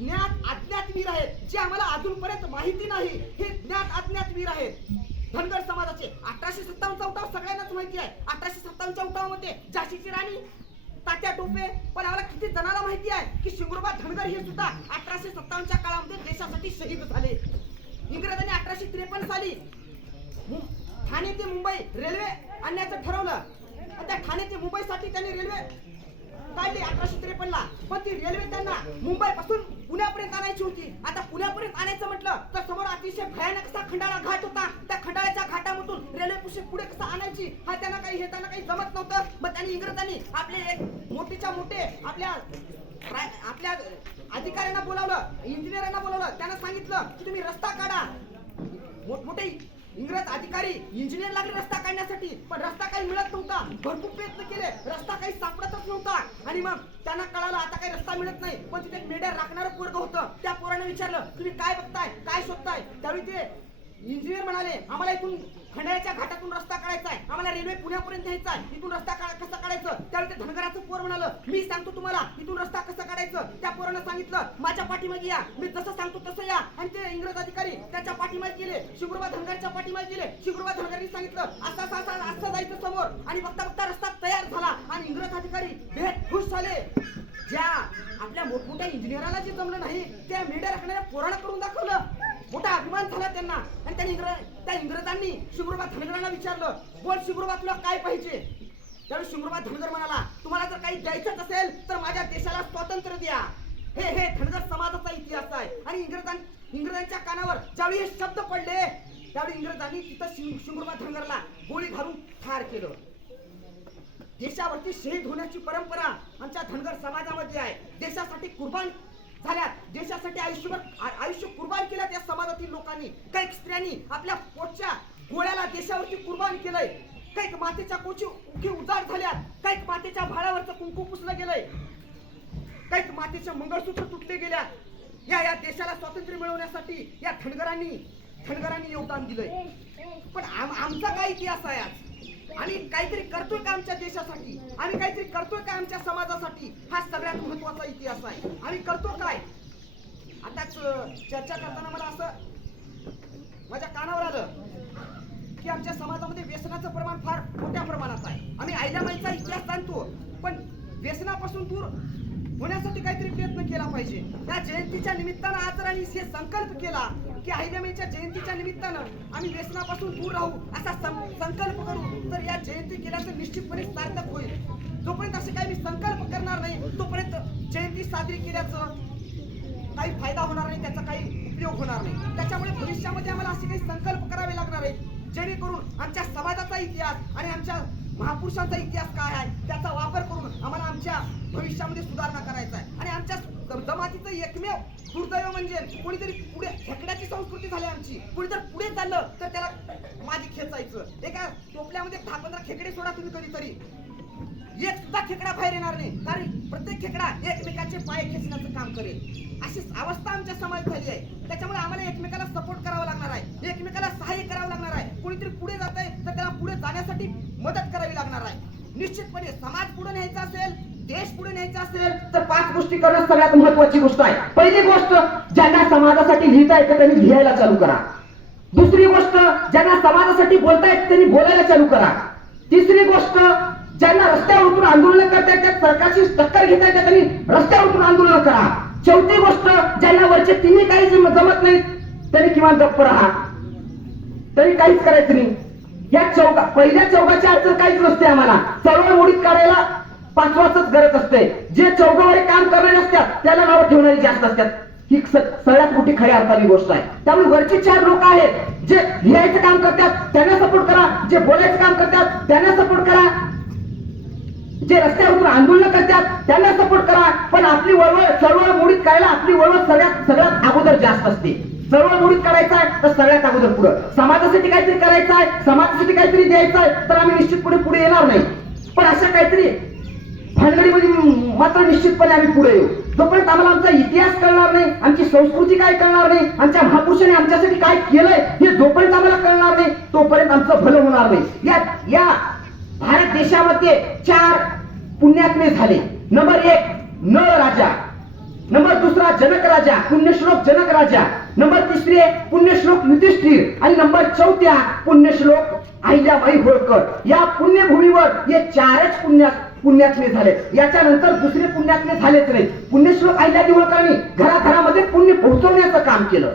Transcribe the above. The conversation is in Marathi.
ज्ञात अज्ञात वीर आहेत जे आम्हाला अजूनपर्यंत माहिती नाही हे ज्ञात अज्ञात वीर आहेत. धनगर समाजाचे अठराशे सत्तावन्नचा उठाव सगळ्यांनाच माहिती आहे. अठराशे सत्तावन्नच्या उठावामध्ये झाशीची राणी तात्या टोपे पण आम्हाला किती जणाला माहिती आहे की शिंगुरबा धनगर हे सुद्धा अठराशे सत्तावन्नच्या काळामध्ये देशासाठी शहीद झाले. इंग्रजांनी अठराशे त्रेपन्न साली ठाणे ते मुंबई रेल्वे आणण्याचं ठरवलं. त्या ठाणे ते मुंबईसाठी त्यांनी रेल्वे काढली अठराशे त्रेपन्न ला पण ती रेल्वे त्यांना मुंबई पासून आता पुण्यापर्यंत आणायचं म्हटलं तर समोर अतिशय भयानक असा खंडाळा घाट होता. त्या खंडाळ्याच्या घाटामधून रेल्वे पुशी पुढे कसं आणायची हा त्यांना काही हे त्यांना काही जमत नव्हतं. मग त्यांनी इंग्रजांनी आपले एक मोठीच्या मोठे आपल्या आपल्या अधिकाऱ्यांना बोलावलं इंजिनियरांना बोलावलं. त्यांना सांगितलं की तुम्ही रस्ता काढा. मोठमोठे इंग्रज अधिकारी इंजिनियर लागले रस्ता काढण्यासाठी. पण रस्ता काही मिळत नव्हता. भरपूर प्रयत्न केले. रस्ता काही सापडतच नव्हता. आणि मग त्यांना कळालं आता काही रस्ता मिळत नाही. पण तिथे मेड्या राखणारं पोरग होतं. त्या पोरानं विचारलं तुम्ही काय बघताय? काय शोधताय? त्यावेळी ते इंजिनियर म्हणाले आम्हाला इथून खंडाळ्याच्या घाटातून रस्ता काढायचा आहे. आम्हाला रेल्वे पुण्यापर्यंत यायचा आहे. इथून रस्ता कसा काढायचं? त्यावेळी ते धनगराचं पोर म्हणालं मी सांगतो तुम्हाला इथून रस्ता कसा काढायचं? त्या पोरानं सांगितलं माझ्या पाठीमागे या. मी जसं सांगतो तसं या. आणि ते इंग्रज अधिकारी त्याच्या पाठीमागे गेले. शिवरुबा धनगरच्या पाठीमागे गेले. शिवरुबा धनगरांनी सांगितलं असं असं असं असं जायचं समोर. आणि बघता बघता रस्ता तयार झाला आणि इंग्रज अधिकारी भेट खुश झाले. ज्या आपल्या मोठमोठ्या इंजिनियराला जे जमलं नाही त्या मीडिया राखणाऱ्या पोरानं करून दाखवलं. मोठा अभिमान झाला त्यांना. आणि त्या इंग्रज त्या इंग्रजांनी शिवरुबा धनगरांना विचारलं बोल शिवरुबा तुला काय पाहिजे? त्यावेळी शिवरुबा धनगर म्हणाला तुम्हाला जर काही द्यायचंच असेल तर माझ्या देशाला स्वातंत्र्य द्या. हे हे धनगर समाजाचा इतिहास आहे. आणि इंग्रजां इंग्रजांच्या कानावर ज्यावेळी हे शब्द पडले त्यावेळी इंग्रजांनी तिथं शिव धनगरला गोळी घालून ठार केलं. देशावरती शहीद होण्याची परंपरा आमच्या धनगर समाजामध्ये आहे. देशासाठी कुर्बान झाल्या देशासाठी आयुष्यभर आयुष्य कुर्बान केलं त्या समाजातील लोकांनी. काही स्त्रियांनी आपल्या पोटच्या गोळ्याला देशावरती कुर्बान केलंय. काही मातेच्या कोची उखी उजाड झाल्यात. काही मातेच्या भाळावरचं कुंकू पुसलं गेलंय. काही मातेचे मंगळसूत्र तुटले गेल्या या या देशाला स्वातंत्र्य मिळवण्यासाठी या धनगरांनी धनगरांनी योगदान दिलंय. पण आमचा काय इतिहास आहे आज? आणि काहीतरी करतोय का आमच्या देशासाठी? आम्ही काहीतरी करतोय का आमच्या समाजासाठी? हा सगळ्यात महत्त्वाचा इतिहास आहे. आम्ही करतो काय? आताच चर्चा करताना मला असं माझ्या कानावर आलं की आमच्या समाजामध्ये व्यसनाचं प्रमाण फार मोठ्या प्रमाणात आहे. आम्ही आयल्यामाईचा इतिहास सांगतो पण व्यसनापासून दूर होण्यासाठी काहीतरी प्रयत्न केला पाहिजे. त्या जयंतीच्या निमित्तानं आज आणि हे संकल्प केला की अहिल्यामाईच्या जयंतीच्या निमित्तानं आम्ही व्यसनापासून दूर राहू असा सं- संकल्प करू. तर या जयंती केल्याचं निश्चितपणे सार्थक होईल. जोपर्यंत असे काही मी संकल्प करणार नाही तोपर्यंत जयंती साजरी केल्याचं काही फायदा होणार नाही त्याचा काही उपयोग होणार नाही. त्याच्यामुळे भविष्यामध्ये आम्हाला असे काही संकल्प करावे लागणार आहेत जेणेकरून आमच्या समाजाचा इतिहास आणि आमच्या महापुरुषांचा इतिहास काय आहे? त्याचा वापर करून आम्हाला आमच्या भविष्यामध्ये सुधारणा करायचा आहे. आणि आमच्या जमातीचं एकमेव दुर्दैव म्हणजे कोणीतरी पुढे खेकड्याची संस्कृती झाली आमची. कोणी जर पुढे चाललं तर त्याला माझी खेचायचं. एका टोपल्यामध्ये दहा पंधरा खेकडे सोडा तुम्ही कधीतरी. एक सुद्धा खेकडा बाहेर येणार नाही कारण प्रत्येक खेकडा एकमेकाचे पाय खेचण्याचं काम करेल. अशी अवस्था आमच्या समाज झाली आहे. त्याच्यामुळे आम्हाला एकमेकाला सपोर्ट करावा लागणार आहे. एकमेकाला सहाय्य करावं लागणार आहे. कोणीतरी पुढे जात आहे तर त्याला पुढे जाण्यासाठी मदत करावी लागणार आहे. निश्चितपणे समाज पुढे न्यायचा असेल देश पुढे न्यायचा असेल तर पाच गोष्टी करणं सगळ्यात महत्वाची गोष्ट आहे. पहिली गोष्ट ज्यांना समाजासाठी लिहिता येतं त्यांनी लिहायला चालू करा. दुसरी गोष्ट ज्यांना समाजासाठी बोलता येत त्यांनी बोलायला चालू करा. तिसरी गोष्ट ज्यांना रस्त्यावर उतरून आंदोलन करता त्या सरकारशी टक्कर घेता येतात त्यांनी रस्त्यावर उतरून आंदोलन करा. चौथी गोष्ट ज्यांना वरचे तिन्ही काही जमत नाहीत त्यांनी किमान गप्प राहा. तरी काहीच करायचं नाही. या चौका पहिल्या चौकाची अडचण काहीच नसते आम्हाला. चळवळ मोडीत काढायला पाचवाच गरज असते. जे चौकावारी काम करणारे असतात त्याला नावं ठेवणारी जास्त असतात. ही सगळ्यात मोठी खऱ्या अर्थाची गोष्ट आहे. त्यामुळे वरचे चार लोक आहेत जे लिहायचं काम करतात त्यांना सपोर्ट करा. जे बोलायचं काम करतात त्यांना सपोर्ट करा. जे रस्त्यावर आंदोलन करतात त्यांना सपोर्ट करा. पण आपली वळवळ चळवळ मोडीत करायला आपली वळवळ सगळ्यात सगळ्यात अगोदर जास्त असते. चळवळ मोडीत करायचा आहे तर सगळ्यात अगोदर पुढं. समाजासाठी काहीतरी करायचं आहे समाजासाठी काहीतरी द्यायचं आहे तर आम्ही निश्चितपणे पुढे येणार नाही. पण अशा काहीतरी भानगडीमध्ये मात्र निश्चितपणे आम्ही पुढे येऊ. जोपर्यंत आम्हाला आमचा इतिहास कळणार नाही आमची संस्कृती काय कळणार नाही आमच्या महापुरुषांनी आमच्यासाठी काय केलंय हे जोपर्यंत आम्हाला कळणार नाही तोपर्यंत आमचं भलं होणार नाही. या या भारत देशामध्ये चार पुण्यात्मे झाले. नंबर एक नळ राजा. नंबर दुसरा जनक राजा पुण्यश्लोक जनक राजा. नंबर तिसरे पुण्यश्लोक युधिष्ठिर. आणि नंबर चौथ्या पुण्यश्लोक अहिल्याबाई होळकर. या पुण्यभूमीवर हे चारच पुण्य पुण्यात्मे झाले. याच्यानंतर दुसरे पुण्यात्मे झालेच नाही. पुण्यश्लोक अहिल्याबाई होळकरांनी घराघरामध्ये पुण्य पोहोचवण्याचं काम केलं.